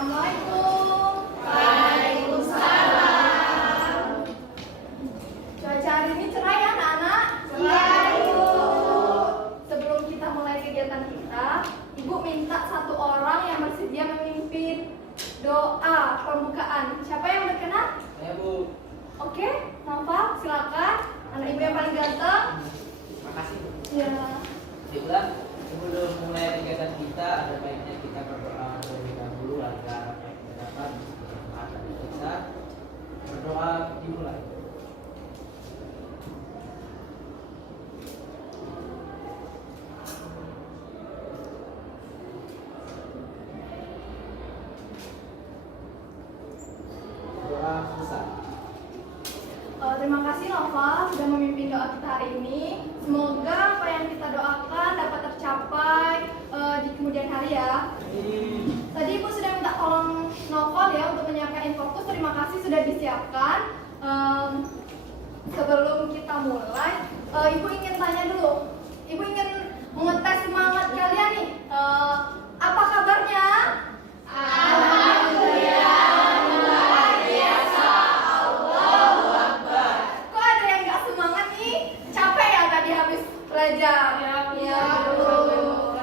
Assalamualaikum. Waalaikumsalam. Cuaca hari ini cerah ya anak-anak? Iya, Ibu. Sebelum kita mulai kegiatan kita, Ibu minta satu orang yang bersedia memimpin doa pembukaan. Siapa yang berkenan? Saya, Bu. Oke, Nova, silakan. Anak Ibu yang paling ganteng. Makasih, Bu. Ya. Baiklah, sebelum mulai kegiatan kita, ada baiknya kita berdoa terlebih dahulu agar kita dapat bermanfaat bagi kita. Berdoa dimulai. Doa besar. Terima kasih Nova sudah memimpin doa kita hari ini. Semoga apa yang kita doakan dapat tercapai di kemudian hari ya. Tadi Ibu sudah minta tolong Nova ya untuk menyiapkan infokus. Terima kasih sudah disiapkan. Sebelum kita mulai, Ibu ingin tanya dulu. Ibu ingin mengetes semangat kalian nih. Apa kabarnya? Alhamdulillah, luar biasa. Allahu Akbar. Kok ada yang nggak semangat nih? Capek ya tadi habis belajar? Ya,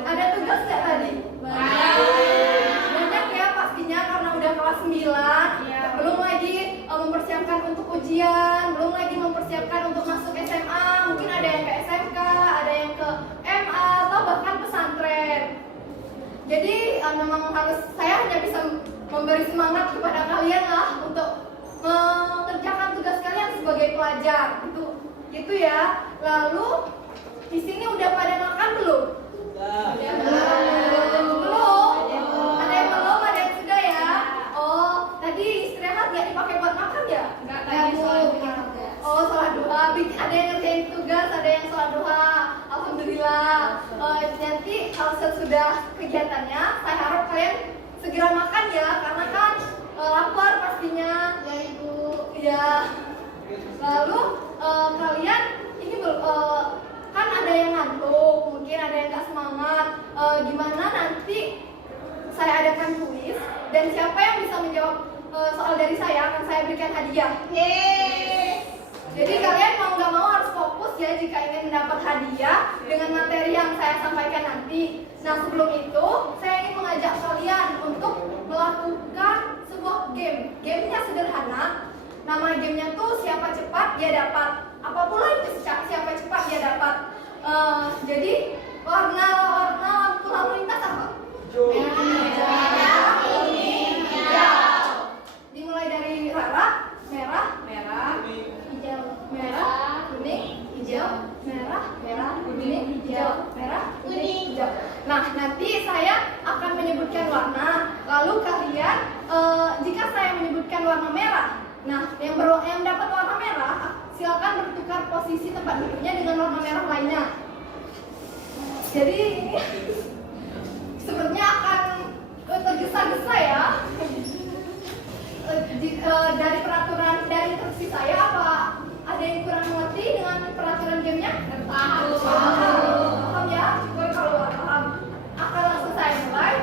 ada tugas nggak tadi? Banyak ya pastinya karena udah kelas 9. Belum lagi mempersiapkan untuk ujian, belum lagi mempersiapkan untuk masuk SMA. Mungkin ada yang ke SMK, ada yang ke MA atau bahkan pesantren. Jadi memang saya hanya bisa memberi semangat kepada kalian lah untuk mengerjakan tugas kalian sebagai pelajar. Gitu ya. Lalu di sini udah pada makan belum? Sudah. Belum? Ada yang belum, ada yang sudah ya? Oh, tadi istirahat nggak dipakai buat makan ya? Enggak, tadi sholat duha. Oh, sholat duha. Ada yang ngerjain tugas, ada yang sholat duha. Alhamdulillah. Nanti kalau sesudah kegiatannya, saya harap kalian segera makan ya, karena kan lapar pastinya. Ya, Ibu. Ya. Lalu kalian ini kan ada yang ngantuk, mungkin ada yang nggak semangat. Gimana nanti saya adakan kuis dan siapa yang bisa menjawab soal dari saya akan saya berikan hadiah. Jadi kalian mau nggak mau harus fokus ya jika ingin mendapat hadiah dengan materi yang saya sampaikan nanti. Nah sebelum itu saya ingin mengajak kalian untuk melakukan sebuah game. Gamenya sederhana. Nama gamenya tuh siapa cepat dia dapat. Apa pula itu siapa cepat dia dapat. Jadi warna lampu lalu lintas apa? Merah, kuning, hijau. Dimulai dari merah, Hijau. merah, kuning, hijau, merah, kuning, hijau, merah, kuning, hijau. Nah, nanti saya akan menyebutkan warna. Lalu kalian, jika saya menyebutkan warna merah, nah yang dapat warna merah, silakan bertukar posisi tempat duduknya dengan warna merah lainnya. Jadi sepertinya akan tergesa-gesa ya. Dari peraturan dari instruksi saya apa ada yang kurang mengerti dengan peraturan gamenya? Paham ya? Gue kalau nggak paham akan langsung saya mulai.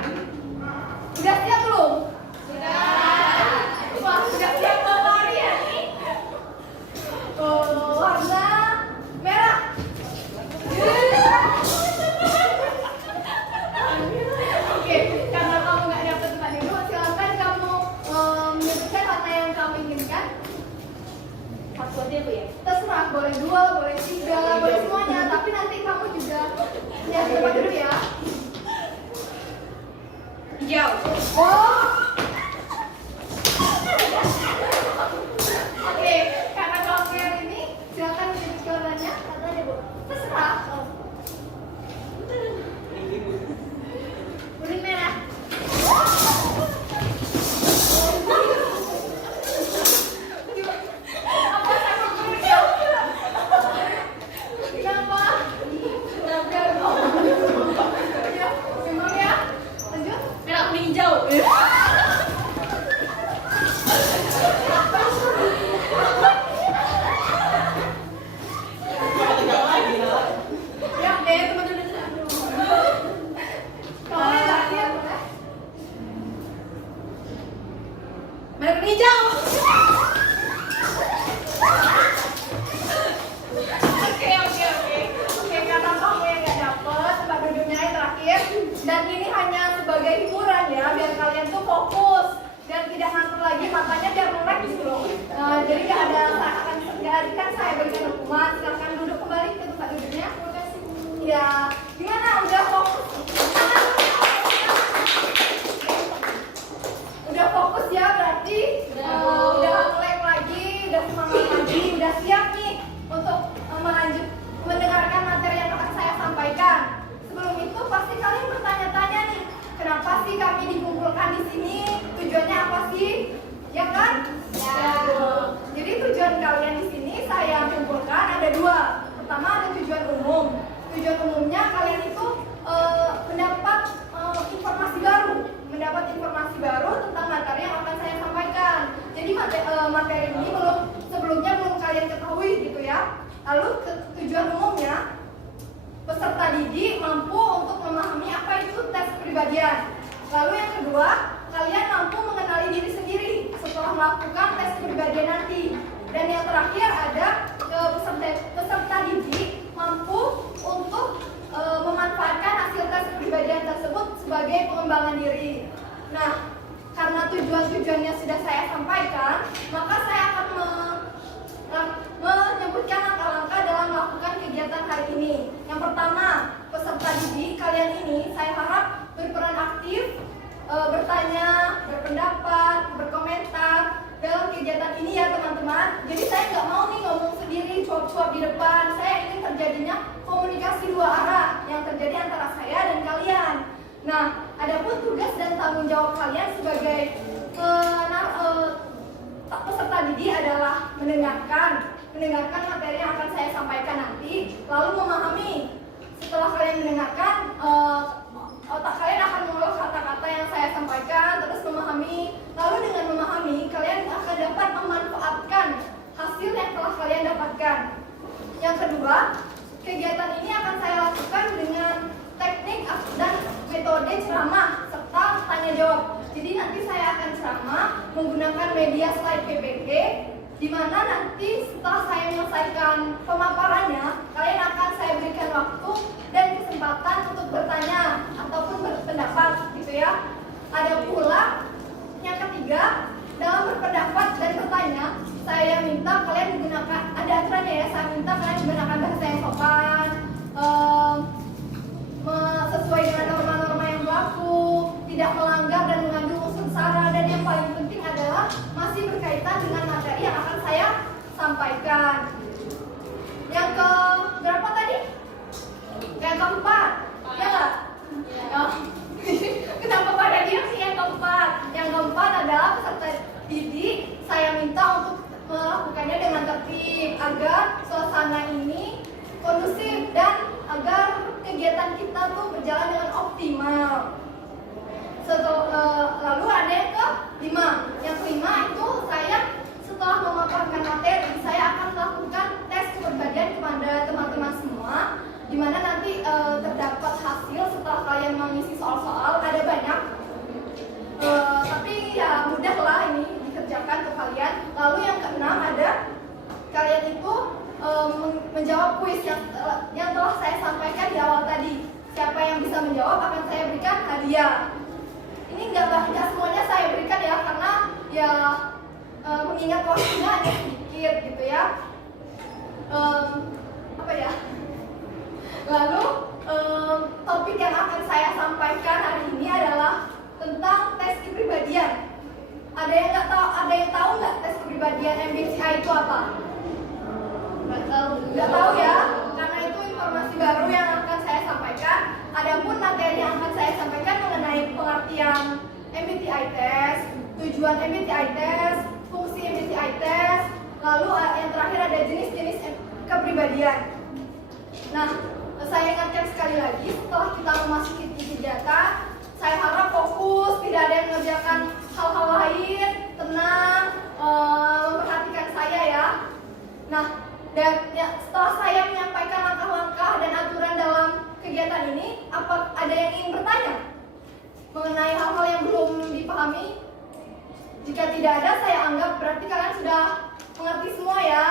Udah siap belum? Wah, sudah siap mau lari ya nih? Warna merah. Oke, karena kamu nggak dapat tempat duduk, silakan kamu menyebutkan warna yang kamu inginkan. Satu aja Bu ya? Terserah, boleh 2, boleh 3, boleh semuanya. Tapi nanti kamu juga lihat tempat duduk ya. Hijau. Oh. Oke, karena kamu yang ini, silakan menyebutkan warnanya. Satu aja Bu. Terserah. Kuning merah. Apa saya kuning hijau? Kenapa? Ya, memang ya. Lanjut. Merah, kuning, hijau. hijau. Oke, karena kamu yang nggak dapet tempat duduknya yang terakhir, dan ini hanya sebagai hiburan ya, biar kalian tuh fokus dan tidak ngantuk lagi, matanya biar melek gitu loh. Jadi nggak ada kan saya berikan hukuman, silahkan duduk kembali ke tempat duduknya. Ya, gimana? Udah fokus? Udah fokus ya berarti? Udah melek lagi, udah semangat lagi, udah siap nih untuk melanjut mendengarkan materi yang akan saya sampaikan. Sebelum itu pasti kalian bertanya-tanya nih, kenapa sih kami dikumpulkan di sini? Tujuannya apa sih? Ya kan? Ya. Jadi tujuan kalian di sini saya kumpulkan ada dua. Pertama ada tujuan umum. Tujuan umumnya kalian itu mendapat informasi baru tentang materi yang akan saya sampaikan. Jadi materi ini sebelumnya belum kalian ketahui gitu ya. Lalu tujuan umumnya, peserta didik mampu untuk memahami apa itu tes kepribadian. Lalu yang kedua, kalian mampu mengenali diri sendiri setelah melakukan tes kepribadian nanti. Dan yang terakhir ada peserta didik mampu untuk memanfaatkan hasil tes kepribadian tersebut sebagai pengembangan diri. Nah, karena tujuan-tujuannya sudah saya sampaikan, maka saya akan menyebutkan langkah-langkah dalam melakukan kegiatan hari ini. Yang pertama, peserta didik kalian ini saya harap berperan aktif, bertanya, berpendapat, berkomentar dalam kegiatan ini ya teman-teman. Jadi saya nggak mau nih ngomong sendiri, cuap-cuap di depan. Saya ingin terjadinya komunikasi dua arah yang terjadi antara saya dan kalian. Nah, adapun tugas dan tanggung jawab kalian sebagai peserta didik adalah mendengarkan materi yang akan saya sampaikan nanti, lalu memahami. Setelah kalian mendengarkan, otak kalian akan mengolah kata-kata yang saya sampaikan, terus memahami. Lalu dengan memahami, kalian akan dapat memanfaatkan hasil yang telah kalian dapatkan. Yang kedua, kegiatan ini akan saya lakukan dengan teknik dan metode ceramah serta tanya jawab. Jadi nanti saya akan ceramah menggunakan media slide PPT, di mana nanti setelah saya menyelesaikan pemaparannya, kalian akan saya berikan waktu dan kesempatan untuk bertanya ataupun berpendapat gitu ya. Ada pula yang ketiga, dalam berpendapat dan bertanya, saya minta kalian menggunakan, ada aturannya ya, saya minta kalian menggunakan bahasa yang sopan, sesuai dengan norma-norma yang berlaku, tidak melanggar dan mengandung unsur sara, dan yang paling penting adalah masih berkaitan dengan materi yang akan saya sampaikan. Yang ke berapa tadi? Yang keempat, ya nggak? Ya. Kenapa pada diam sih yang keempat? Yang keempat adalah peserta didik saya minta untuk melakukannya dengan tertib agar suasana ini kondusif dan agar kegiatan kita tuh berjalan dengan optimal. Lalu ada yang kelima. Yang kelima itu saya setelah memaparkan materi, saya akan melakukan tes kepribadian kepada teman-teman semua, di mana nanti terdapat hasil setelah kalian mengisi soal-soal. Ada banyak, tapi ya mudah lah ini dikerjakan untuk kalian. Lalu yang keenam ada kalian itu menjawab kuis yang telah saya sampaikan di awal tadi. Siapa yang bisa menjawab akan saya berikan hadiah. Ini nggak semuanya saya berikan ya, karena ya mengingat waktunya hanya sedikit gitu ya. Lalu topik yang akan saya sampaikan hari ini adalah tentang tes kepribadian. Ada yang tahu nggak tes kepribadian MBTI itu apa? Nggak tahu ya, karena itu informasi baru yang akan saya sampaikan. Adapun materi yang akan saya sampaikan mengenai pengertian MBTI test, tujuan MBTI test, fungsi MBTI test, lalu yang terakhir ada jenis-jenis kepribadian. Nah, saya ingatkan sekali lagi, setelah kita memasuki kegiatan, saya harap fokus, tidak ada yang mengerjakan hal-hal lain, tenang, memperhatikan saya ya. Nah, dan ya, setelah saya menyampaikan langkah-langkah dan aturan dalam kegiatan ini, apa ada yang ingin bertanya mengenai hal-hal yang belum dipahami? Jika tidak ada, saya anggap berarti kalian sudah mengerti semua ya.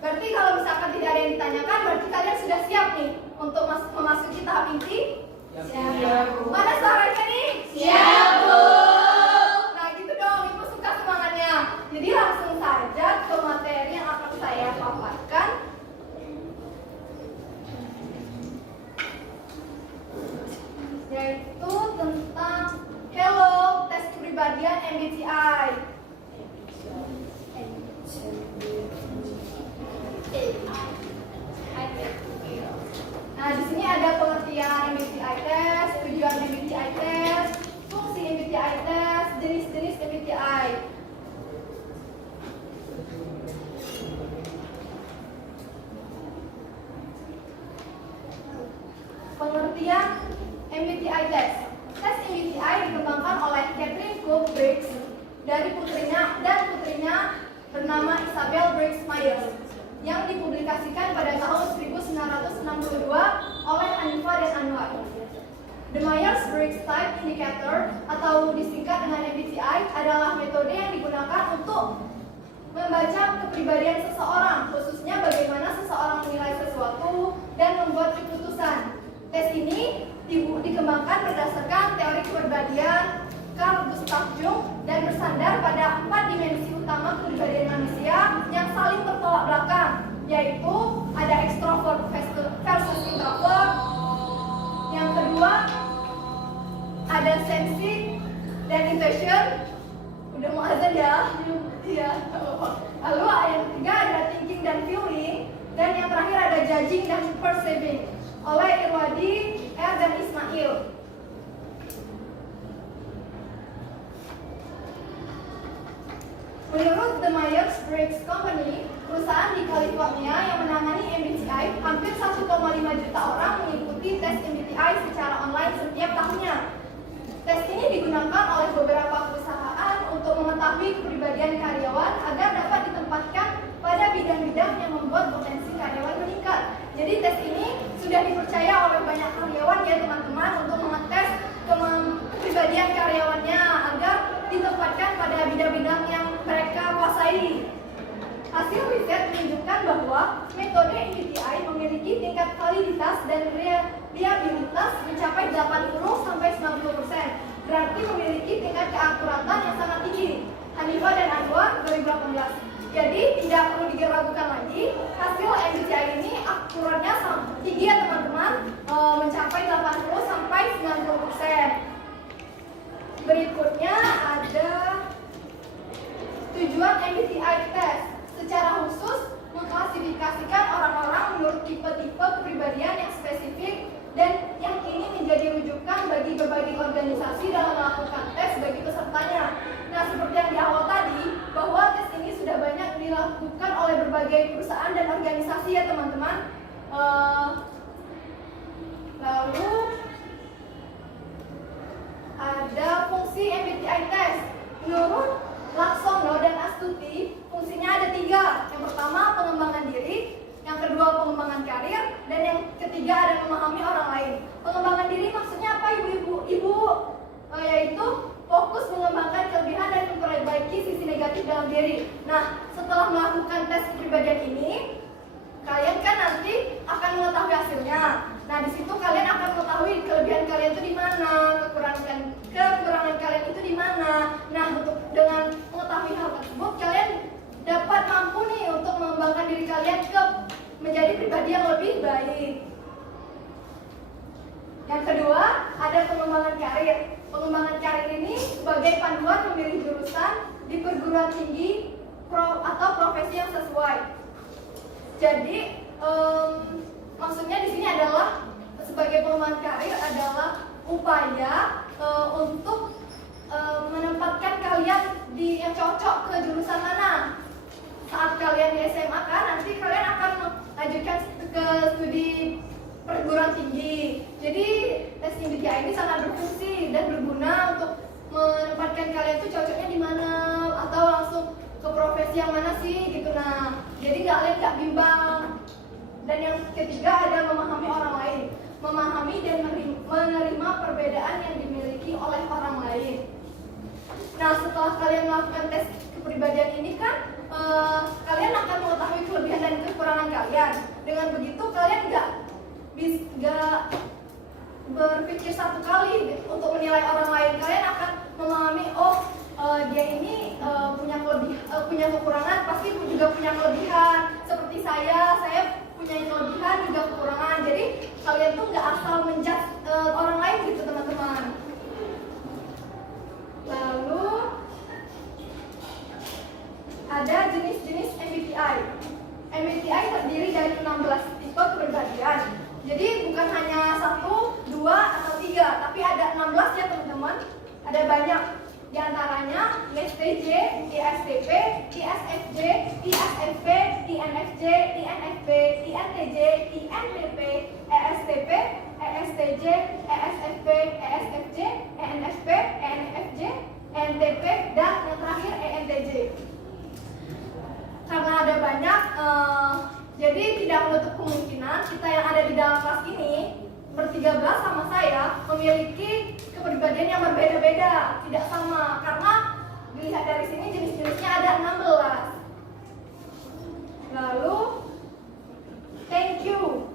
Berarti kalau misalkan tidak ada yang ditanyakan, berarti kalian sudah siap nih untuk memasuki tahap inti. Siap, Bu. Mana suaranya nih? Siap, Bu. Nah gitu dong, Ibu suka semangatnya. Jadi langsung saja ke materi yang akan saya paparkan. Yaitu tentang Hello, tes kepribadian MBTI. Nah, di sini ada pengertian MBTI test, tujuan MBTI test, fungsi MBTI test, jenis-jenis MBTI. Pengertian MBTI test. Tes MBTI dikembangkan oleh Catherine Cook Briggs dari putrinya bernama Isabel Briggs Myers yang dipublikasikan pada tahun 1962 oleh Hanifa dan Anwar. The Myers-Briggs Type Indicator atau disingkat dengan MBTI adalah metode yang digunakan untuk membaca kepribadian seseorang, khususnya bagaimana seseorang menilai sesuatu dan membuat keputusan. Tes ini dikembangkan berdasarkan teori kepribadian Carl Gustav Jung dan bersandar pada 4 dimensi utama kepribadian manusia yang saling bertolak belakang, yaitu ada extrovert versus introvert. Yang kedua ada sensing dan intuition. Udah mau azan ya? Iya. Lalu yang ketiga ada thinking dan feeling, dan yang terakhir ada judging dan perceiving oleh Irwadi R dan Ismail. Menurut The Myers-Briggs Company, perusahaan di California yang menangani MBTI, hampir 1,5 juta orang mengikuti tes MBTI secara online setiap tahunnya. Tes ini digunakan oleh beberapa perusahaan untuk mengetahui kepribadian karyawan agar dapat ditempatkan pada bidang-bidang yang membuat potensi karyawan meningkat. Jadi tes ini sudah dipercaya oleh banyak karyawan ya teman-teman untuk mengetes kepribadian karyawannya agar ditempatkan pada bidang-bidang yang mereka kuasai. Hasil riset menunjukkan bahwa metode MBTI memiliki tingkat validitas dan reliabilitas mencapai 80-90%, berarti memiliki tingkat keakuratan yang sangat tinggi. Hanifa dan Anwar 2018. Jadi tidak perlu diragukan lagi, hasil MBTI ini akuratnya tinggi ya teman-teman, mencapai 80-90%. Berikutnya ada tujuan MBTI test. Secara khusus mengklasifikasikan orang-orang menurut tipe-tipe kepribadian yang spesifik dan yang ini menjadi rujukan bagi berbagai organisasi dalam melakukan tes bagi pesertanya. Nah, seperti yang di awal tadi, bahwa tes ini sudah banyak dilakukan oleh berbagai perusahaan dan organisasi ya teman-teman. Lalu ada fungsi MBTI test. Menurut Laksono dan Astuti, fungsinya ada 3. Yang pertama pengembangan diri, yang kedua pengembangan karir, dan yang ketiga ada memahami orang lain. Pengembangan diri maksudnya apa ibu-ibu? Yaitu fokus mengembangkan kelebihan dan memperbaiki sisi negatif dalam diri. Nah, setelah melakukan tes kepribadian ini, kalian kan nanti akan mengetahui hasilnya. Nah, di situ kalian akan mengetahui kelebihan kalian itu di mana, kekurangan kalian itu di mana. Nah, dengan mengetahui hal tersebut, kalian dapat mampu nih untuk mengembangkan diri kalian menjadi pribadi yang lebih baik. Yang kedua, ada pengembangan karir. Pengembangan karir ini sebagai panduan memilih jurusan di perguruan tinggi atau profesi yang sesuai. Jadi, maksudnya di sini adalah sebagai pengembangan karir adalah upaya untuk menempatkan kalian yang cocok ke jurusan mana. Saat kalian di SMA kan, nanti kalian akan melanjutkan ke studi perguruan tinggi. Jadi tes MBTI ini sangat berfungsi dan berguna untuk menempatkan kalian tuh cocoknya di mana atau langsung ke profesi yang mana sih gitu. Nah, jadi kalian nggak bimbang. Dan yang ketiga ada memahami orang lain, memahami dan menerima perbedaan yang dimiliki oleh orang lain. Nah, setelah kalian melakukan tes kepribadian ini kan kalian akan mengetahui kelebihan dan kekurangan kalian. Dengan begitu kalian nggak berpikir satu kali untuk menilai orang lain. Kalian akan memahami, oh dia ini punya kekurangan, pasti juga punya kelebihan. Seperti saya punya kelebihan juga kekurangan. Jadi kalian tuh nggak asal menjudge orang lain gitu teman-teman. Lalu ada jenis-jenis MBTI. MBTI terdiri dari 16 tipe kepribadian. Jadi bukan hanya 1, 2, atau 3, tapi ada 16 ya teman-teman. Ada banyak. Di antaranya ISTJ, ISTP, ISFJ, ISFP, INFJ, INFP, INTJ, INTP, ESTP, ESTJ, ESFP, ESFJ, ENFP, ENFJ, ENTP, dan yang terakhir ENTJ. Karena ada banyak, jadi tidak menutup kemungkinan kita yang ada di dalam kelas ini ber-13 sama saya memiliki kepribadian yang berbeda-beda, tidak sama, karena dilihat dari sini jenis-jenisnya ada 16. Lalu thank you,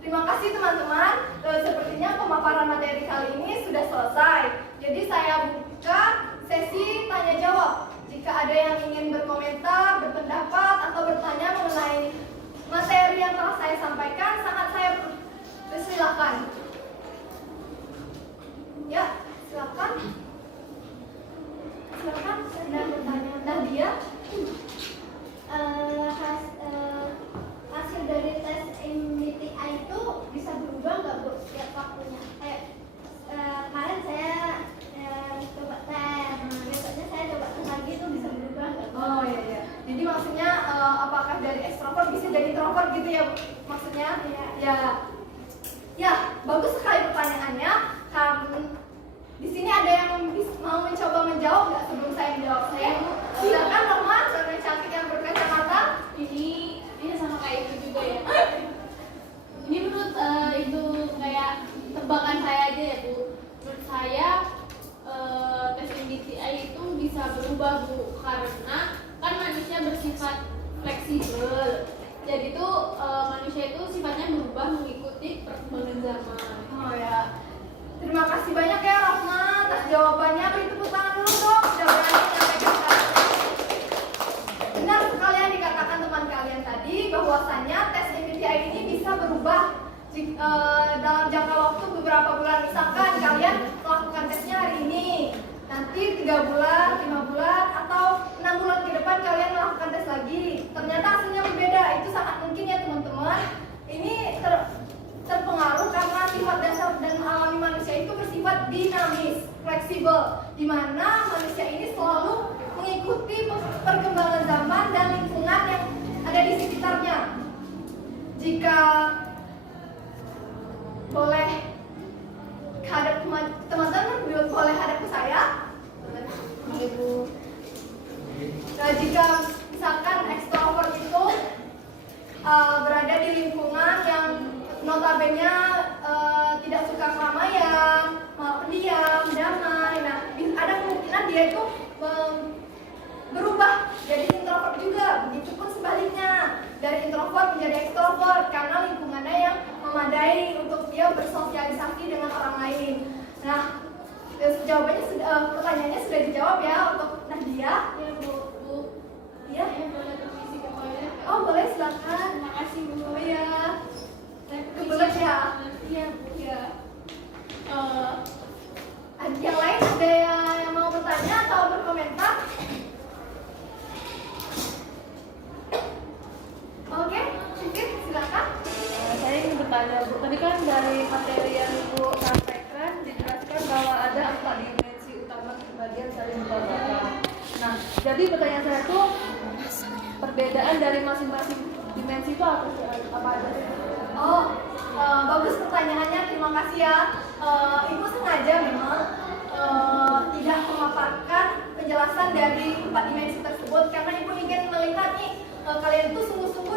terima kasih teman-teman. Sepertinya pemaparan materi kali ini sudah selesai. Jadi saya buka sesi tanya jawab. Jika ada yang ingin berkomentar, berpendapat, atau bertanya mengenai materi yang telah saya sampaikan, sangat saya silakan. Ya, silakan. Silakan, Anda bertanya. Nadia, hasil dari tes MBTI itu bisa berubah nggak Bu setiap waktunya? Kemarin saya coba tes, besoknya saya coba tes lagi, itu bisa berubah nggak? oh iya. Jadi maksudnya apakah dari ekstrovert bisa jadi introvert gitu ya? Maksudnya? Ya, bagus sekali pertanyaannya. Di sini ada yang mau mencoba menjawab nggak sebelum saya menjawab? Saya silakan Norma, seorang cantik yang berkacamata. Ini sama kayak itu juga ya. Ini menurut itu kayak tebakan saya aja ya Bu. Menurut saya tes MBTI itu bisa berubah Bu, karena kan manusia bersifat fleksibel. Jadi tuh manusia itu sifatnya berubah mengikuti perkembangan zaman. Oh ya. Terima kasih banyak ya Rahma atas jawabannya. Beri tepuk tangan dulu dong. Sudah berani menyampaikan tadi. Benar sekali yang dikatakan teman kalian tadi, bahwasannya tes MBTI ini bisa berubah dalam jangka waktu beberapa bulan. Misalkan kalian melakukan tesnya hari ini, nanti 3 bulan, 5 bulan, atau 6 bulan ke depan kalian melakukan tes lagi. Ternyata hasilnya berbeda. Itu sangat mungkin ya teman-teman. Ini terpengaruh karena sifat dasar dan alami manusia itu bersifat dinamis, fleksibel, di mana manusia ini selalu mengikuti perkembangan zaman dan lingkungan yang ada di sekitarnya. Jika boleh hadap teman-teman, boleh hadap ke saya. Ibu. Nah, jika misalkan ekstrovert itu berada di lingkungan yang notabene tidak suka keramaian, pendiam, damai. Nah, ada kemungkinan dia itu berubah jadi introvert juga. Begitupun sebaliknya, dari introvert menjadi ekstrovert karena lingkungannya yang memadai untuk dia bersosialisasi dengan orang lain. Nah, pertanyaannya sudah dijawab ya untuk Nadia. Ya Bu. Iya. Saya boleh permisi ke toilet? Oh boleh, silakan. Terima kasih Bu. Oh ya. Saya Kebelet ya. Iya Bu. Ya. Yang lain ada yang mau bertanya atau berkomentar? Oke, mungkin silakan. Saya ingin bertanya Bu, tadi kan dari materi yang Ibu sampaikan dijelaskan bahwa ada 4 dimensi utama kepribadian saling berbeda. Nah, jadi pertanyaan saya tuh perbedaan dari masing-masing dimensi itu apa aja? Oh, bagus pertanyaannya, terima kasih ya. Ibu sengaja memang tidak memaparkan penjelasan dari 4 dimensi tersebut karena Ibu ingin melihat nih kalian itu sungguh-sungguh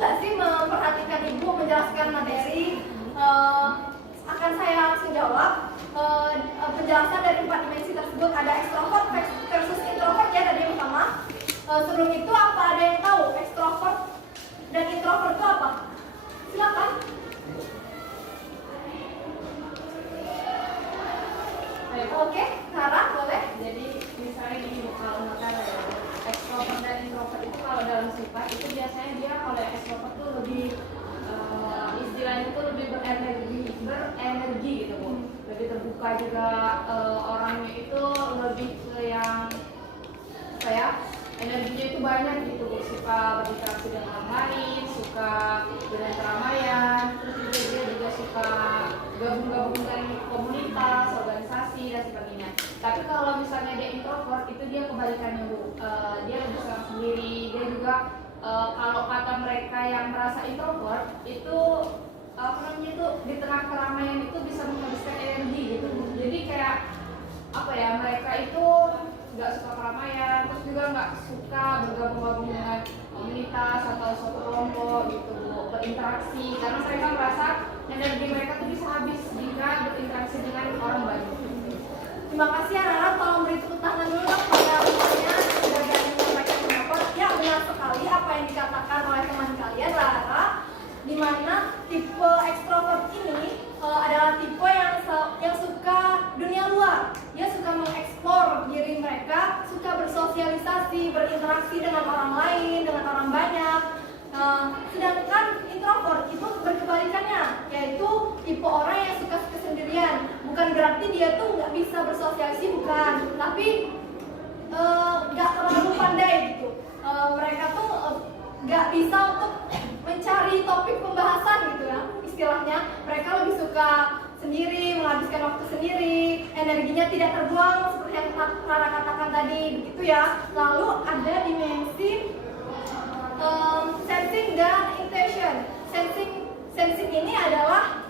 nggak sih memperhatikan Ibu menjelaskan materi. Akan saya langsung jawab. Penjelasan dari 4 dimensi tersebut ada ekstrovert versus sebelum itu apa ada yang tahu ekstrovert dan introvert itu apa? Silakan. Oke, Sarah boleh. Jadi misalnya gini Bu, kalau misalkan extrovert dan introvert itu kalau dalam sifat itu biasanya dia kalau yang extrovert tuh lebih istilahnya tuh lebih berenergi gitu Bu. Lebih terbuka juga, orangnya itu lebih ke yang apa ya, energinya itu banyak gitu Bu. Suka berinteraksi dengan orang lain, suka dengan keramaian, terus dia juga suka gabung-gabung dengan komunitas, organisasi dan sebagainya. Tapi kalau misalnya dia introvert itu dia kebalikannya Bu. Dia lebih senang sendiri. Dia juga kalau kata mereka yang merasa introvert itu apa namanya itu di tengah keramaian itu bisa menghabiskan energi gitu Bu. Jadi kayak apa ya, mereka itu nggak suka keramaian, terus juga nggak suka bergabung-gabung dengan komunitas atau suatu kelompok gitu Bu, berinteraksi karena mereka merasa energi mereka tuh bisa habis jika berinteraksi dengan orang banyak. Terima kasih anak-anak, tolong beri tepuk tangan dulu dong pada semuanya sudah berani menyampaikan pendapat. Ya benar sekali apa yang dikatakan oleh teman kalian Rara, di mana tipe ekstrovert ini adalah tipe yang suka dunia luar. Dia suka mengeksplor diri mereka, suka bersosialisasi, berinteraksi dengan orang lain, dengan orang banyak. Sedangkan introvert itu berkebalikannya, yaitu tipe orang yang suka kesendirian. Bukan berarti dia tuh nggak bisa bersosialisasi, bukan, tapi nggak terlalu pandai gitu. Mereka tuh nggak bisa untuk mencari topik pembahasan gitu ya, istilahnya. Mereka lebih suka sendiri, menghabiskan waktu sendiri, energinya tidak terbuang seperti yang Rara katakan tadi, begitu ya. Lalu ada dimensi sensing dan intuition. Sensing ini adalah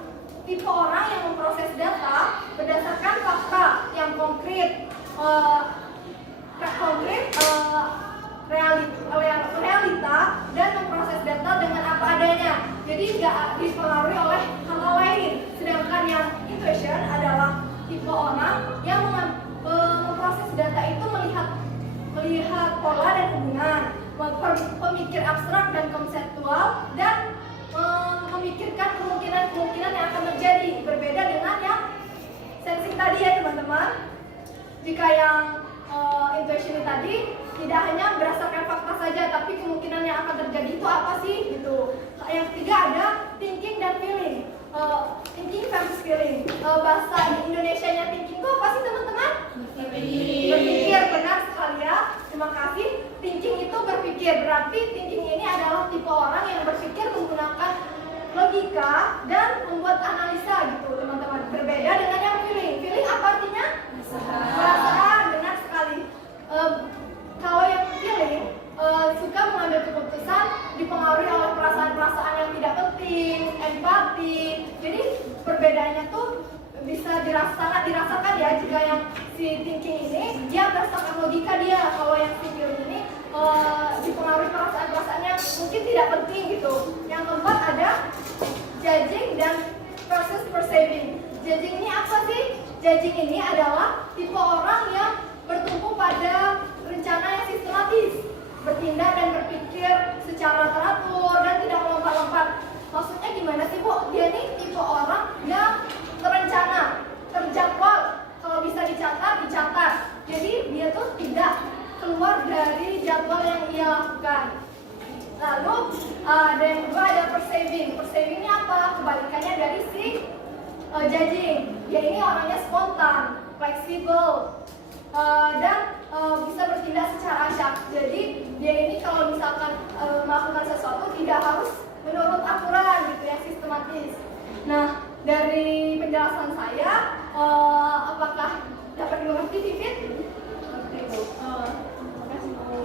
tipe orang yang memproses data berdasarkan fakta yang konkret, realita, dan memproses data dengan apa adanya. Jadi nggak dipengaruhi oleh hal lain. Sedangkan yang intuition adalah tipe orang yang memproses data itu melihat pola dan hubungan, pemikir abstrak dan konseptual, dan memikirkan kemungkinan yang akan terjadi. Berbeda dengan yang sensing tadi ya teman-teman. Jika yang intuition tadi tidak hanya berdasarkan fakta saja, tapi kemungkinan yang akan terjadi itu apa sih gitu. Yang ketiga ada thinking dan feeling. Thinking versus feeling. Bahasa Indonesianya thinking itu apa sih teman-teman? Berpikir, benar sekali ya. Terima kasih. Thinking itu berpikir. Berarti thinking ini adalah tipe orang yang berpikir menggunakan logika dan membuat analisa gitu teman-teman. Berbeda dengan yang feeling. Feeling apa artinya? Perasaan, benar sekali. Kalau yang feeling suka mengambil keputusan dipengaruhi oleh perasaan-perasaan yang tidak penting, empati. Jadi perbedaannya tuh bisa sangat dirasakan ya. Jika yang si thinking ini dia berdasarkan logika dia, kalau yang si feeling ini dipengaruhi perasaan-perasaan yang mungkin tidak penting gitu. Yang keempat ada judging dan versus perceiving. Judging ini apa sih? Judging ini adalah tipe orang yang bertumpu pada rencana yang sistematis, bertindak dan berpikir secara teratur dan tidak melompat-lompat. Maksudnya gimana sih Bu? Dia ini tipe orang yang terencana, terjadwal. Kalau bisa dicatat, dicatat. Jadi dia tuh tidak keluar dari jadwal yang ia lakukan. Lalu ada yang kedua ada perceiving. Perceiving ini apa? Kebalikannya dari si judging. Dia ini orangnya spontan, fleksibel, dan bisa bertindak secara acak. Jadi dia ini kalau misalkan melakukan sesuatu tidak harus menurut aturan gitu yang sistematis. Nah, dari penjelasan saya, apakah dapat dimengerti Vivit?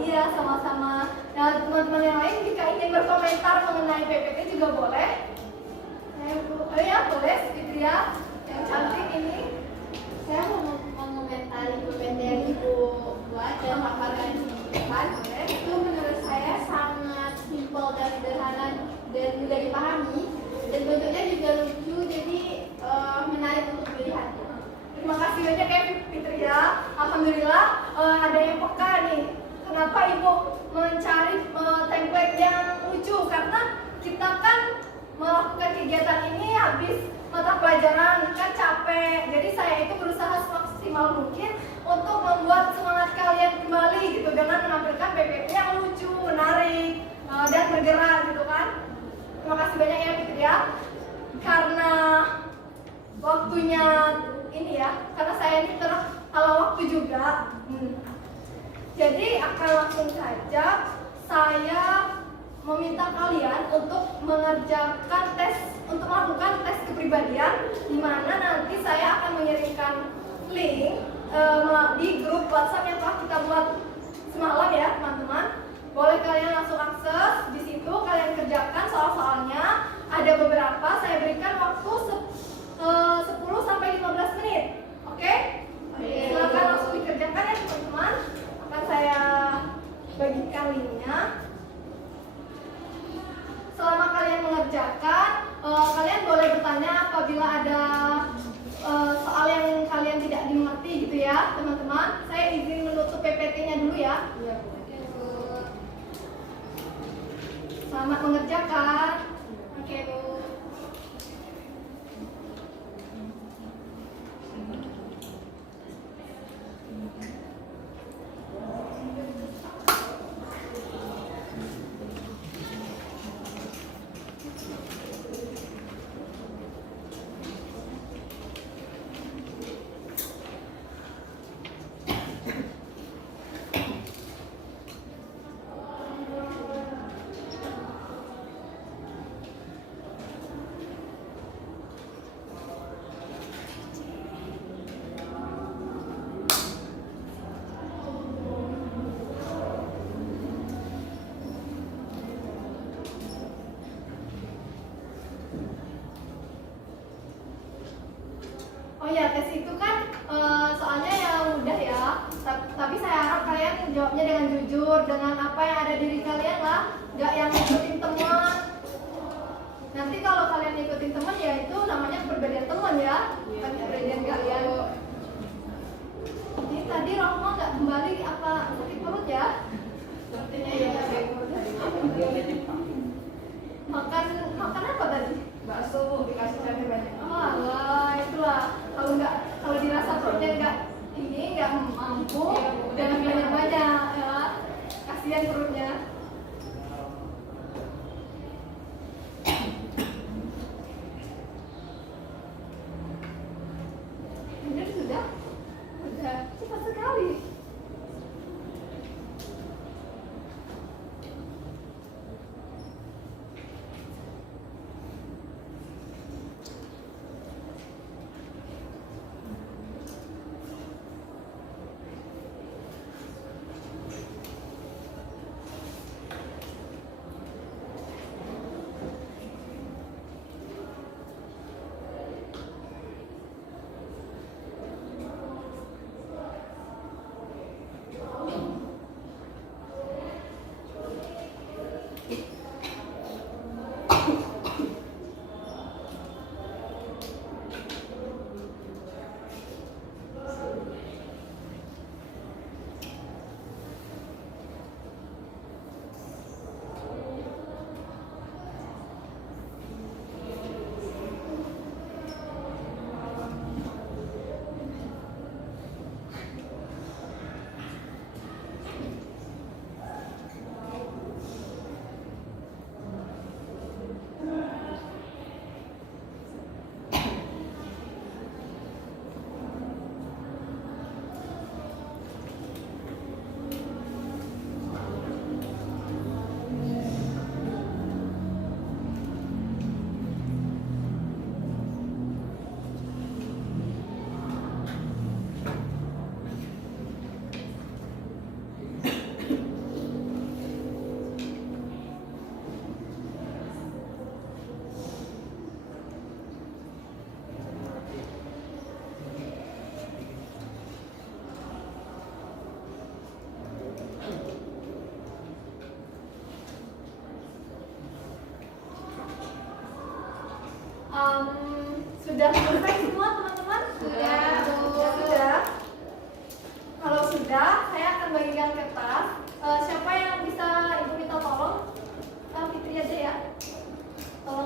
Iya, sama-sama. Nah, teman-teman yang lain jika ingin berkomentar mengenai PPT juga boleh. Oh ya, boleh, Fitria yang cantik ini. Saya mau mengomentari PPT yang Ibu buat dan paparkan depan. Itu menurut saya sangat simpel dan sederhana dan mudah dipahami, dan bentuknya juga lucu, jadi menarik untuk dilihat. Terima kasih banyak ya Fitria. Alhamdulillah ada yang peka nih. kenapa ibu mencari template yang lucu? Karena kita kan melakukan kegiatan ini habis mata pelajaran kan capek. Jadi saya itu berusaha semaksimal mungkin untuk membuat semangat kalian kembali gitu dengan menampilkan PPT yang lucu, menarik, dan bergerak gitu kan. Terima kasih banyak ya Fitri ya. Karena waktunya ini ya, karena saya ini terhalang waktu juga. Jadi akan langsung saja saya meminta kalian untuk mengerjakan untuk melakukan tes kepribadian, di mana nanti saya akan mengirimkan link di grup WhatsApp yang telah kita buat semalam ya teman-teman. Boleh kalian langsung akses di situ, kalian kerjakan soal-soalnya. Ada beberapa, saya berikan waktu 10 sampai 15 menit. Oke? Silakan langsung dikerjakan ya teman-teman. Akan saya bagikan linknya. Selama kalian mengerjakan, kalian boleh bertanya apabila ada soal yang kalian tidak dimengerti gitu ya teman-teman. Saya izin menutup PPT-nya dulu ya. Selamat mengerjakan. Oke Bu. Oh ya, tes itu kan soalnya yang mudah ya. Tapi saya harap kalian jawabnya dengan jujur, dengan apa yang ada diri kalian lah, nggak yang ngikutin teman. Nanti kalau kalian ngikutin teman ya itu namanya kepribadian teman ya, bukan kepribadian kalian. Ini tadi Rohma nggak kembali apa sakit perut ya? Sepertinya ya sakit perut hari ini. Makan apa tadi? Bakso Bu, dikasih cabai banyak. Oh alah, itulah. Kalau dirasa perutnya nggak mampu, jangan banyak-banyak ya. Kasihan perutnya. Benar sudah? Udah cepat sekali.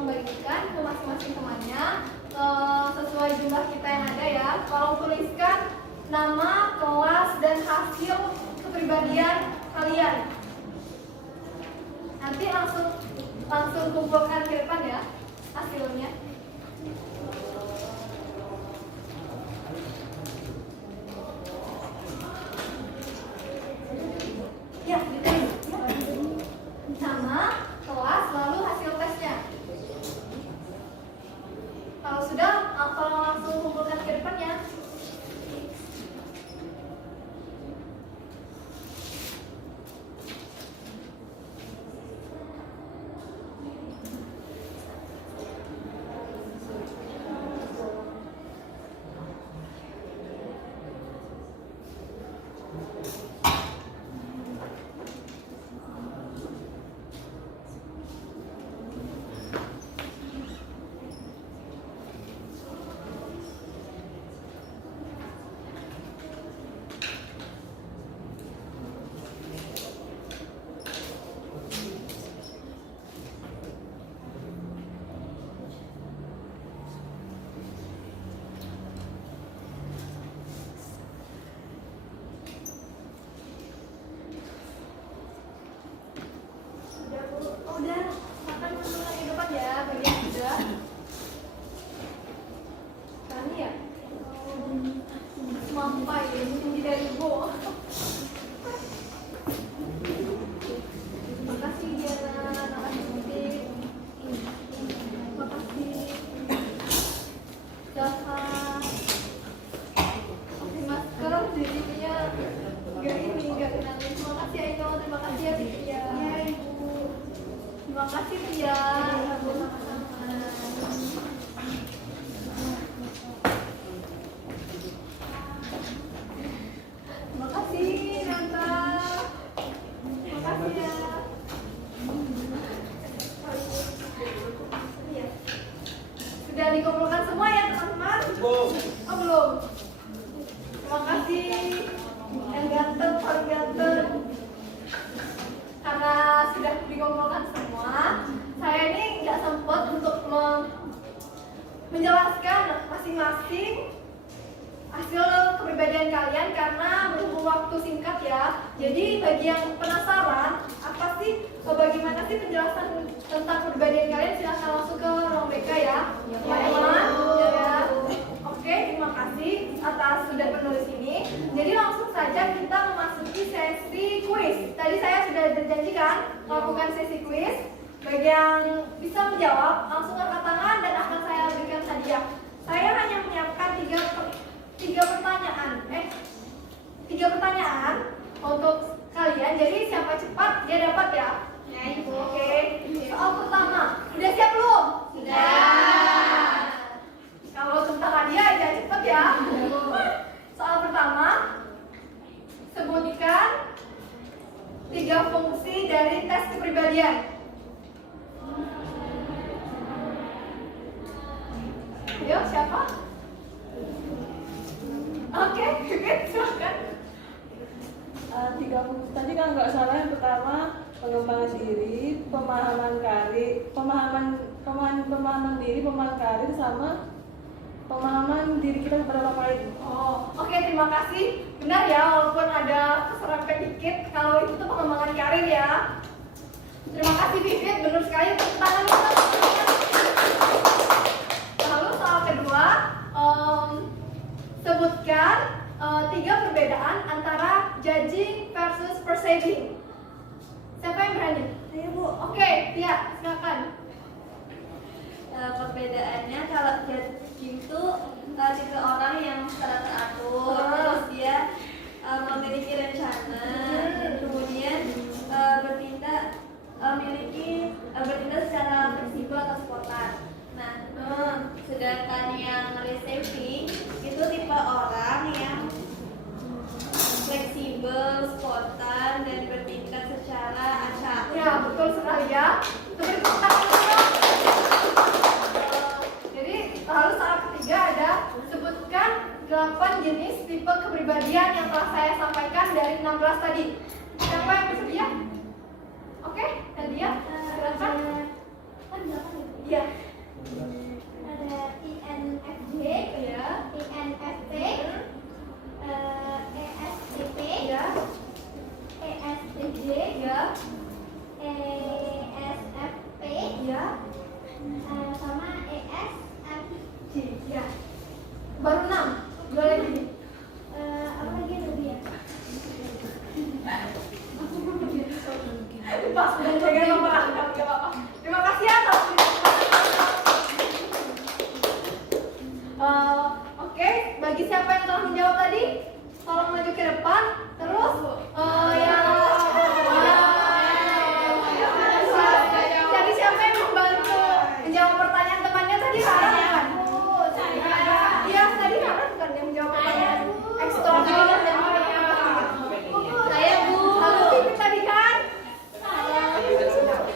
membagikan ke masing-masing temannya sesuai jumlah kita yang ada ya. Tolong tuliskan nama, kelas, dan hasil kepribadian kalian. Nanti langsung kumpulkan ke depan ya hasilnya. Ya, ditulis. Nama, kelas, lalu hasil tesnya. Kalau sudah, tolong langsung kumpulkan ke depan ya. Udah, makan dulu di depan ya, bagian sudah. Tani ya? Mampai ya, tinggi dari Ibu. Makasih Diana, makasih Putih. Makasih Java. Oke, masker jadinya enggak kenalin. Terima kasih Aino, terima kasih ya Tia. Ya Ibu. Terima kasih Tia. Terima kasih Nanta. Terima kasih ya. Iya. Sudah dikumpulkan semua ya teman-teman? Oh belum. Terima kasih yang ganteng, paling ganteng. Karena sudah dikumpulkan semua, saya ini nggak sempat untuk menjelaskan masing-masing hasil kepribadian kalian karena berhubung waktu singkat ya. Jadi bagi yang penasaran apa sih bagaimana sih penjelasan tentang kepribadian kalian, silahkan langsung ke ruang BK ya teman-teman ya. Oke, terima kasih atas sudah menulis ini. Jadi langsung saja kita memasuki sesi kuis. Tadi saya sudah berjanjikan melakukan sesi kuis. Bagi yang bisa menjawab langsung angkat tangan dan akan saya berikan hadiah. Saya hanya menyiapkan tiga pertanyaan untuk kalian. Jadi siapa cepat dia dapat ya. Ya Ibu. Oke. Soal pertama, udah siap belum? Sudah. Kalau tentang hadiah aja cepet ya. Soal pertama, sebutkan 3 fungsi dari tes kepribadian. Ayo, siapa? Oke, silakan. 3 fungsi tadi kan nggak salah, yang pertama pengembangan diri, pemahaman diri, pemahaman karir, sama pemahaman diri kita kepada orang lain. Oh, oke, terima kasih. Benar ya, walaupun ada keserempet dikit, kalau itu tuh pengembangan karir ya. Terima kasih Vivit, benar sekali. Tepuk tangan kita. Lalu soal kedua, sebutkan 3 perbedaan antara judging versus perceiving. Siapa yang berani? Saya Bu. Oke, Tia, silakan. Perbedaannya kalau judging itu tipe orang yang secara teratur, terus dia memiliki rencana, kemudian bertindak secara fleksibel atau spontan. Nah, sedangkan yang receiving itu tipe orang yang fleksibel, spontan, dan bertindak secara acak. Ya, betul sekali ya. Tepuk tangan dulu. Jadi, lalu soal ketiga ada sebutkan 8 jenis tipe kepribadian yang telah saya sampaikan dari 16 tadi. Siapa yang bersedia? Oke, Nadia, silakan. Iya. ada INFJ, Iya. INFP, ESTP, Iya. ESTJ, Iya. ESFP, Iya. sama ESFJ. Iya. Baru 6. Dua lagi. Apa lagi tadi ya? Pas udah jaga apa? Enggak apa-apa. Terima kasih ya atas oke, bagi siapa yang telah menjawab tadi, tolong maju ke depan. Terus yang jadi siapa yang membantu menjawab pertanyaan temannya tadi? Farhan. Iya, tadi Farhan bukan yang menjawab pertanyaan ekstra. Saya, Bu. Halo, Pipit tadi kan?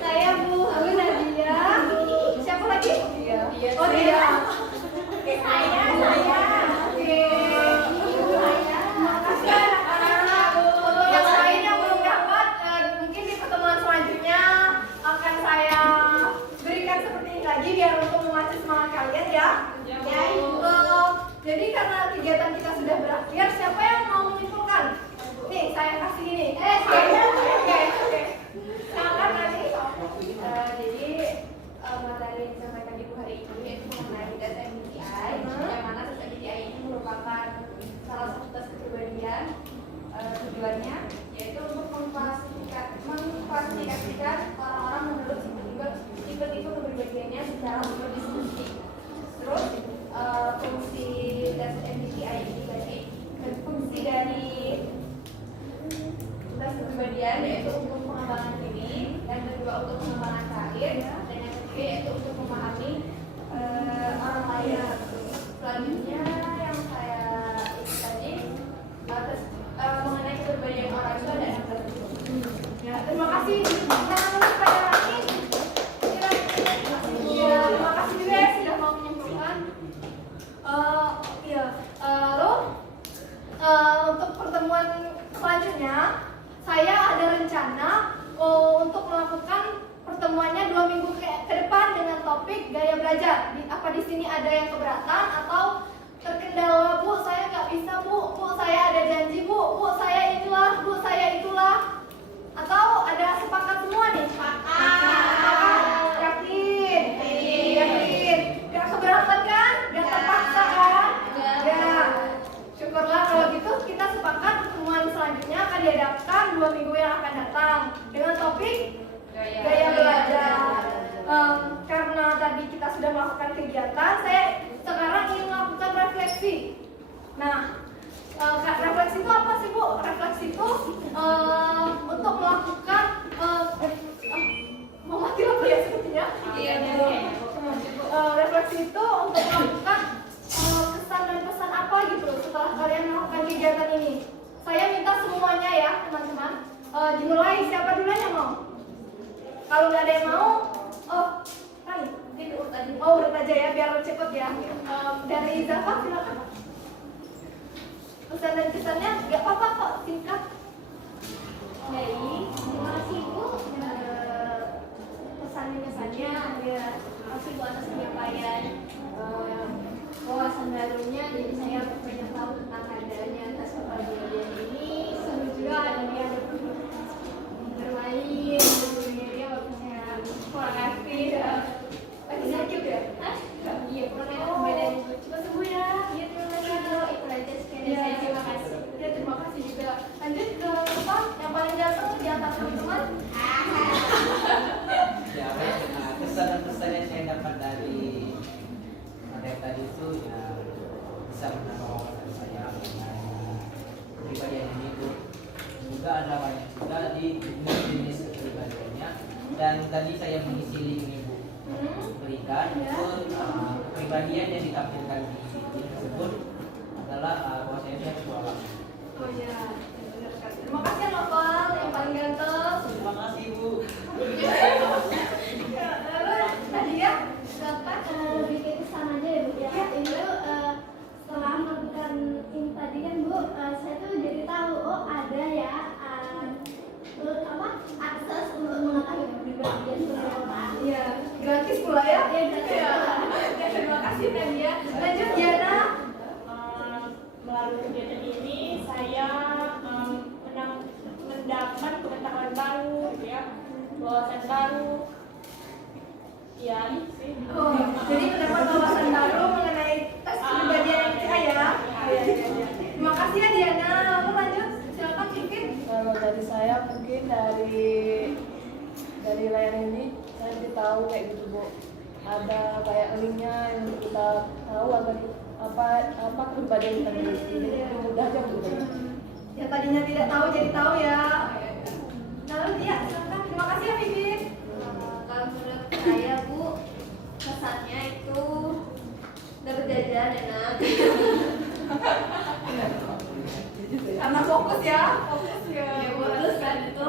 Saya Bu. Halo Nadia. Siapa lagi? Oh dia. Saya. Oke. Makasih anak-anak. Untuk yang lain yang belum dapat, mungkin di pertemuan selanjutnya akan saya berikan seperti ini lagi biar untuk memacu semangat kalian ya. Jadi karena kegiatan kita sudah berakhir, siapa yang mau menyimpulkan? Nih, saya kasih ini. Oke. Silakan nanti. Jadi materi yang disampaikan Ibu hari ini yaitu mengenai tes MBTI, yang mana tes MBTI ini merupakan salah satu tes kepribadian. Tujuannya yaitu untuk mengklasifikasikan orang-orang menurut tipe-tipe kepribadiannya secara berdiskusi. Terus fungsi tes MBTI ini tadi, fungsi dari tes kepribadian yaitu untuk pengembangan diri, dan kedua untuk pengembangan karir, dan yang ketiga yaitu untuk memahami orang lain. Selanjutnya yang saya isi tadi tes mengenai kepribadian orang itu ada 6 tes. Ya, terima kasih. Jangan lupa pada lagi. Ya, terima kasih juga ya sudah mau menyimpulkan. Lalu untuk pertemuan selanjutnya, saya ada rencana untuk melakukan pertemuannya 2 minggu ke depan dengan topik gaya belajar. Apa di sini ada yang keberatan atau terkendala? Bu, saya nggak bisa, Bu. Bu, saya ada janji, Bu. Bu, saya inilah, Bu, saya itulah. Atau ada sepakat semua nih? Sepakat. Yakin? Yakin. Gak keberatan kan? Gak terpaksa kan? Ya. Syukurlah kalau gitu kita sepakat pertemuan selanjutnya akan diadakan 2 minggu yang akan datang dengan topik gaya belajar. Karena tadi kita sudah melakukan kegiatan, saya sekarang ingin melakukan refleksi. Nah, refleksi itu apa sih, Bu? Refleksi itu untuk melakukan mau mati lampu ya sepertinya. Iya. Refleksi itu untuk melakukan kesan dan pesan apa gitu setelah kalian melakukan kegiatan ini. Saya minta semuanya ya, teman-teman. Dimulai, siapa duluan yang mau? Kalau nggak ada yang mau, Rani, Ini urut aja. urut aja ya biar cepet ya. Dari Zafa silakan. Pesan dan kesannya nggak apa-apa kok, singkat. Baik, terima kasih Bu. Pesan-pesannya ya, masih Bu atas penyampaian wawasan barunya. Jadi saya banyak tahu tentang adanya tes kepribadian ini. Seru juga ada dia bermain, dia waktu saya kurang aktif. Lagi sakit ya? Hah? Iya, kurang enak badan. Cepat sembuh ya. Iya, terima kasih Bu. Itu aja sekian dari saya. Terima kasih. Ya, terima kasih juga. Lanjut ke apa? Yang paling ganteng di antara teman-teman. Ya, baik. Nah, kesan dan pesan yang saya dapat dari materi tadi itu ya bisa menambah wawasan saya mengenai kepribadian ini itu. Juga ada banyak juga di jenis kepribadiannya, dan tadi saya mengisi link ini Bu berikan itu kepribadian yang ditampilkan di link tersebut adalah bahwasanya saya sekolah. Oh iya, benar sekali. Terima kasih Novel yang paling ganteng. Terima kasih Bu. Lalu Nadia, Bapak bikin kesan aja ya Bu ya. Itu setelah melakukan ini tadi kan Bu, saya tuh jadi tahu ada ya akses untuk mengetahui kepribadian seseorang. ya gratis pula ya? Ya mungkin dari layar ini saya jadi tahu kayak gitu Bu. Ada kayak linknya yang kita tahu apa kepribadian kita miliki. Jadi lebih mudah aja Bu. Ya tadinya tidak tahu jadi tahu ya. Lalu dia silakan. Terima kasih ya Bibit. Kalau menurut saya Bu, kesannya itu dapat jajan enak. Karena fokus ya. Fokus ya. Ya terus kan itu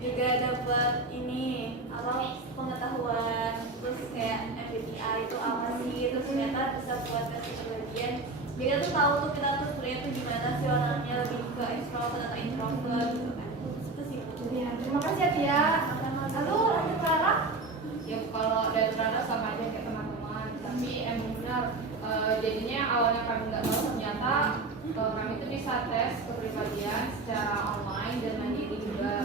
juga dapat ini apa pengetahuan, terus kayak MBTI itu apa sih, terus ternyata bisa buat kasih kebagian. Jadi tuh tahu tuh kita tuh sebenarnya tuh gimana sih orangnya, lebih ke extrovert atau introvert gitu kan. Itu sih. Ya, terima kasih ya Tia. Lalu lanjut Clara. Ya kalau dari Rara sama aja kayak teman-teman, tapi emang benar jadinya awalnya kami nggak tahu ternyata kami itu bisa tes kepribadian secara online dan mandiri juga.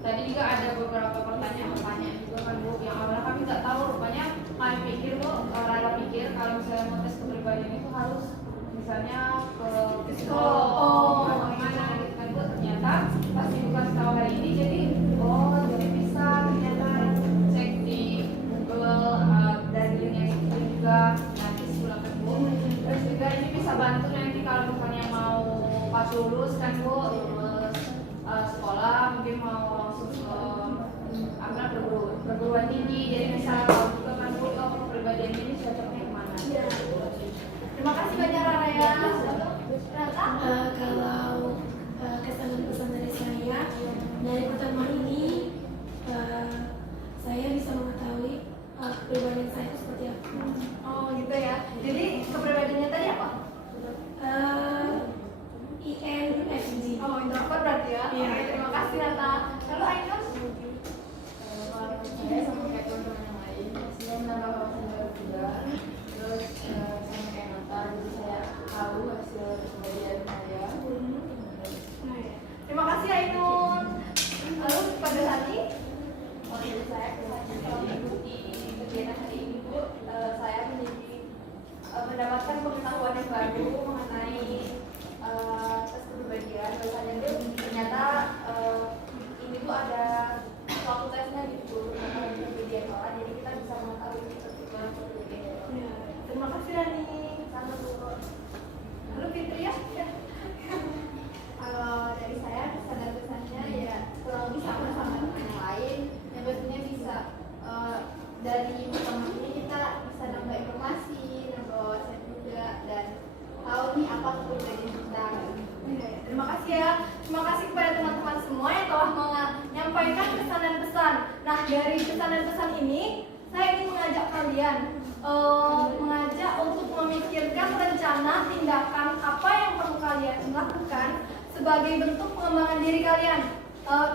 Tadi juga ada beberapa pertanyaan juga kan Bu, yang awalnya kami nggak tahu, rupanya kami pikir Bu, Rara pikir kalau misalnya mau tes kepribadian itu harus misalnya ke psikolog atau gimana gitu kan Bu. Ternyata pas dibuka tahu hari ini jadi jadi bisa ternyata cek di Google dari linknya itu juga nanti silakan Bu. Terus juga ini bisa bantu nanti kalau misalnya mau pas lulus kan Bu, lulus sekolah mungkin mau langsung ke perguruan tinggi, jadi bisa tahu juga kan Bu, kepribadian ini cocoknya kemana. Ya. Terima kasih banyak Rara ya. Rata. Kalau kesan dan pesan dari saya dari pertemuan ini, saya bisa mengetahui kepribadian saya itu seperti apa. Oh gitu ya. Jadi kepribadiannya tadi apa? INFJ. Oh introvert berarti ya. Iya. Oke, terima kasih Rata. Lalu Ainun. Saya sama kayak teman-teman yang lain, pastinya menambah wawasan baru juga. Terus sama kayak Nata, jadi saya tahu hasil kepribadian saya. Nah, ya. Terima kasih Ainun. Lalu pada Lani. Menurut saya kalau mengikuti kegiatan hari ini Bu, saya menjadi mendapatkan pengetahuan yang baru mengenai tes kepribadian. Bahwasanya itu ternyata ini tuh ada suatu tesnya gitu tentang kepribadian orang, jadi kita bisa mengetahui kepribadian orang. Ya, terima kasih Rani. Sama Bu. Lalu Fitri ya. Kalau dari saya kesan dan pesannya ya kurang lebih sama dengan yang lain, yang pastinya bisa dari pertemuan ini kita bisa nambah informasi, nambah wawasan juga, dan tahu nih apa kepribadian kita. Terima kasih ya. Terima kasih kepada teman-teman semua yang telah menyampaikan pesan dan pesan. Nah, dari pesan dan pesan ini, saya ingin mengajak kalian mengajak untuk memikirkan rencana tindakan apa yang perlu kalian lakukan sebagai bentuk pengembangan diri kalian.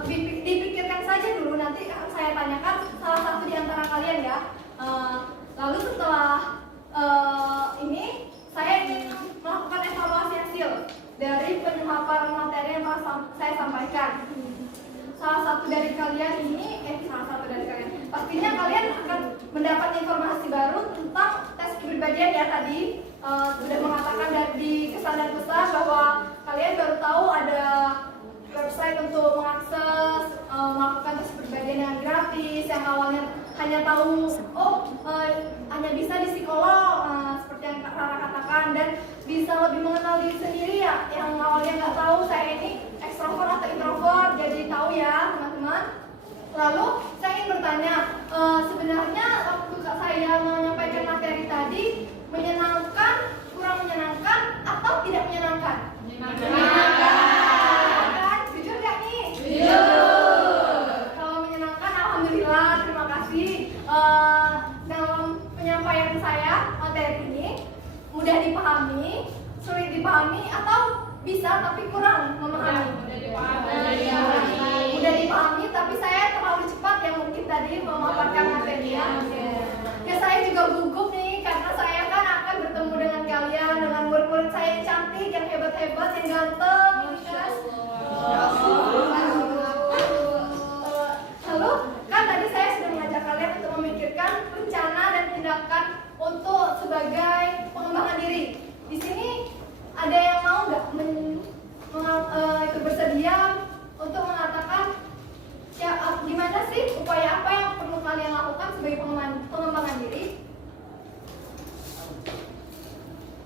Dipikirkan saja dulu, nanti akan saya tanyakan salah satu di antara kalian ya. Lalu setelah ini, saya ingin melakukan evaluasi hasil dari pemaparan materi yang telah saya sampaikan. Salah satu dari kalian pastinya kalian akan mendapat informasi baru tentang tes kepribadian ya tadi. Sudah mengatakan di kesan dan pesan bahwa kalian baru tahu ada website untuk mengakses melakukan tes kepribadian yang gratis, yang awalnya hanya tahu hanya bisa di psikolog seperti yang Kak Rara katakan, dan bisa lebih mengenal diri sendiri ya, yang awalnya nggak tahu saya ini ekstrovert atau introvert, jadi tahu ya teman-teman. Lalu saya ingin bertanya, sebenarnya waktu Kak saya menyampaikan materi tadi menyenangkan, kurang menyenangkan, atau tidak menyenangkan? Menyenangkan. Jujur nggak nih? Jujur. Kalau menyenangkan, alhamdulillah, terima kasih. Dalam penyampaian saya materi ini mudah dipahami, sulit dipahami, atau bisa tapi kurang memahami? Mudah dipahami, tapi saya terlalu cepat yang mungkin tadi memaparkan materinya. Ya saya juga gugup nih, karena saya kan akan bertemu dengan kalian, dengan murid-murid saya yang cantik, yang hebat-hebat, yang ganteng.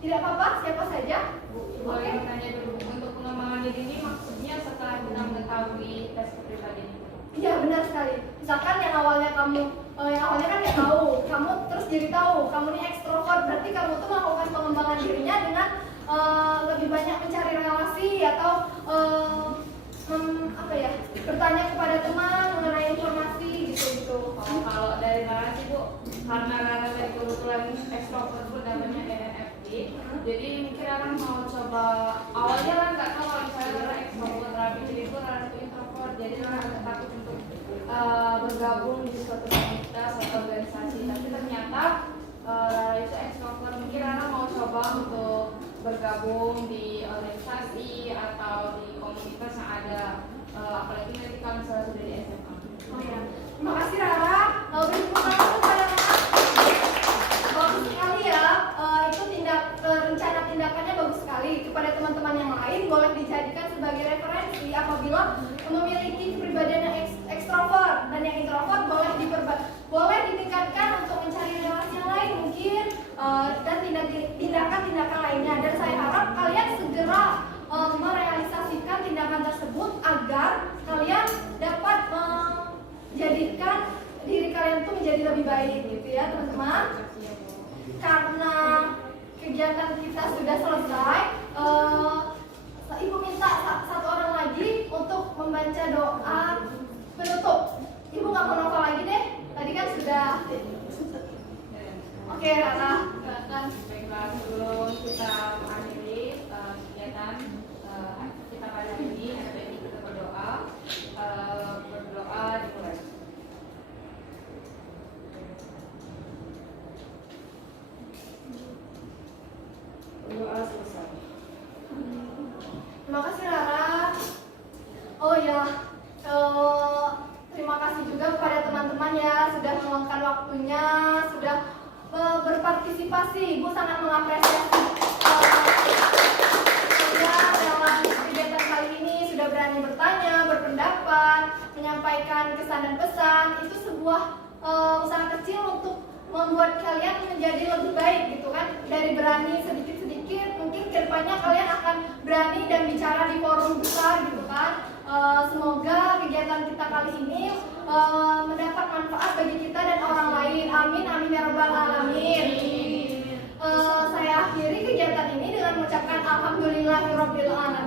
Tidak apa-apa, siapa saja. Boleh bertanya dulu, untuk pengembangan diri ini maksudnya setelah kita mengetahui tes kepribadian itu? Iya benar sekali. Misalkan yang awalnya kan nggak tahu, kamu terus jadi tahu, kamu ini ekstrovert, berarti kamu tuh melakukan pengembangan dirinya dengan lebih banyak mencari relasi atau bertanya kepada teman mengenai informasi gitu. Kalau dari Rara sih Bu, karena Rara dari kebetulan ekstrovert Bu namanya ENFP, jadi mungkin Rara mau coba, awalnya Rara nggak tahu kalau misalnya Rara ekstrovert, tapi jadi itu Rara itu introvert, jadi Rara agak takut untuk bergabung di suatu komunitas atau organisasi, tapi ternyata Rara itu ekstrovert. Mungkin Rara mau coba untuk bergabung di organisasi atau di komunitas yang ada, apalagi nanti kalau misalnya sudah di SMA. Oh ya, terima kasih Rara. Beri tepuk tangan kepada Rara. Bagus sekali ya. Itu rencana tindakannya bagus sekali. Kepada teman-teman yang lain boleh dijadikan sebagai referensi apabila memiliki kepribadian yang ekstrovert dan yang introvert boleh ditingkatkan untuk mencari relasi yang lain mungkin dan tindakan-tindakan lainnya. Dan saya harap kalian segera merealisasikan tindakan tersebut agar kalian dapat menjadikan diri kalian itu menjadi lebih baik gitu ya teman-teman. Karena kegiatan kita sudah selesai, Ibu minta satu orang lagi untuk membaca doa penutup. Ibu nggak mau novel lagi deh, tadi kan sudah. Oke Rara, silakan. Baiklah, sebelum kita mengakhiri kegiatan kita pada hari ini, ada baiknya kita berdoa dimulai. Berdoa selesai. Terima kasih Rara. Oh ya, terima kasih juga kepada teman-teman ya sudah meluangkan waktunya, sudah berpartisipasi. Ibu sangat mengapresiasi dalam kegiatan kali ini, sudah berani bertanya, berpendapat, menyampaikan kesan dan pesan. Itu sebuah usaha kecil untuk membuat kalian menjadi lebih baik gitu kan. Dari berani sedikit-sedikit, mungkin kedepannya kalian akan berani dan bicara di forum besar gitu kan. Semoga kegiatan kita kali ini mendapat manfaat bagi kita dan orang lain. Amin, amin ya rabbal alamin. Saya akhiri kegiatan ini dengan mengucapkan alhamdulillahirabbil alamin.